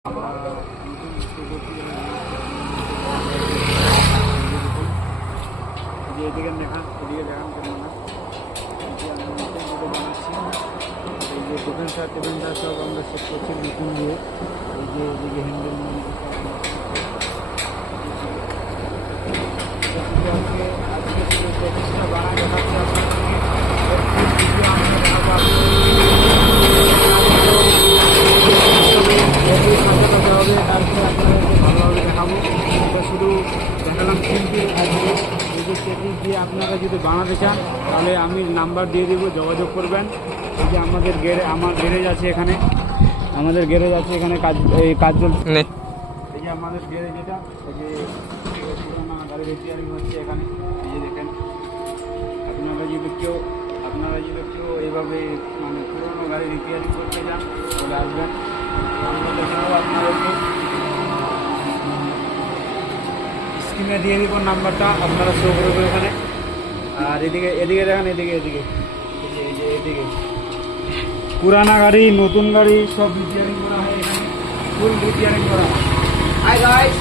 এদিকে দেখান এদিকে দেখান কেমন না বানাচ্ছি। এই যে ডিফেন্সার সব আমরা সেট করছি নতুন দিয়ে। এই যে এদিকে হ্যান্ডেল আজকে প্রচেষ্টা বানা দেখাচ্ছি হবে, তারপরে আপনাদেরকে ভালোভাবে দেখাবো। এটা শুধু দেখালাম সিম্পল। আজকে এই যে সেটিং দিয়ে আপনারা যদি বানাতে চান তাহলে আমি নাম্বার দিয়ে দেবো, যোগাযোগ করবেন। এই যে আমার গ্যারেজ আছে এখানে, কাজ চলছে। এই যে আমাদের গ্যারেজ এটা, এই যে পুরোনো গাড়ি রিপেয়ারিং হচ্ছে এখানে। এই যে দেখেন, আপনারা যদি কেউ এইভাবে মানে পুরোনো গাড়ি রিপেয়ারিং করতে চান তাহলে আসবেন। আপনাদেরকে স্ক্রিনে দিয়ে দিব নাম্বারটা, আপনারা শো করবে ওখানে। আর এদিকে দেখেন, এদিকে পুরানা গাড়ি নতুন গাড়ি সব রিপেয়ারিং করা হয় এখানে, ফুল রিপেয়ারিং করা হয়। Hi guys.